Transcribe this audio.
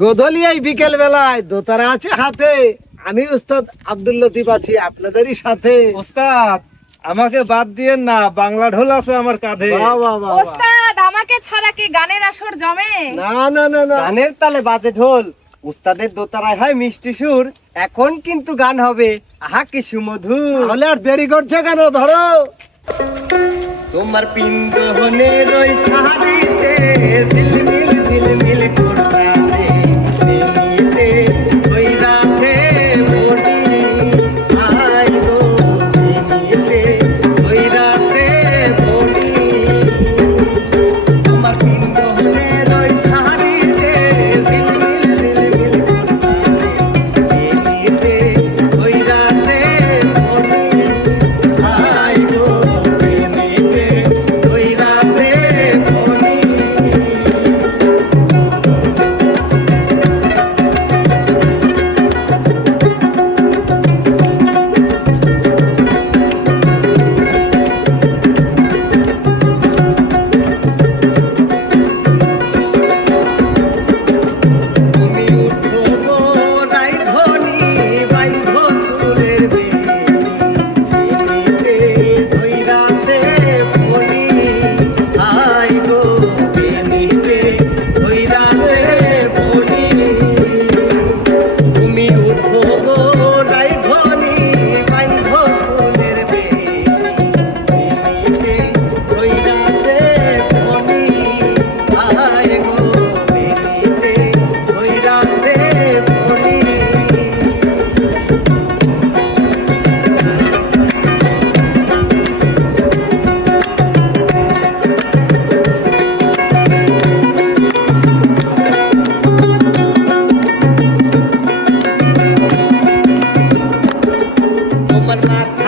গোধলি এই বিকেল বেলায় দোতারা আছে হাতে। আমি উস্তাদ আব্দুল লতিফ আছি আপনাদেরই সাথে। ওস্তাদ আমাকে বাদ দিয়েন না বাংলা ঢোল আছে আমার কাঁধে। বাহ, বাহ, বাহ, বাহ। ওস্তাদ আমাকে ছাড়া কি গানের আসর জমে? না না না না। গানের তালে বাজে ঢোল। উস্তাদের দোতারায় হয় মিষ্টি সুর। এখন কিন্তু গান হবে। আহা কি সুমধুর। তাহলে আর দেরি করছ কেন? ধরো। তোমার পিন্দনের ওই শাড়িতে ঝিলমিল ঝিলমিল করতাছে but not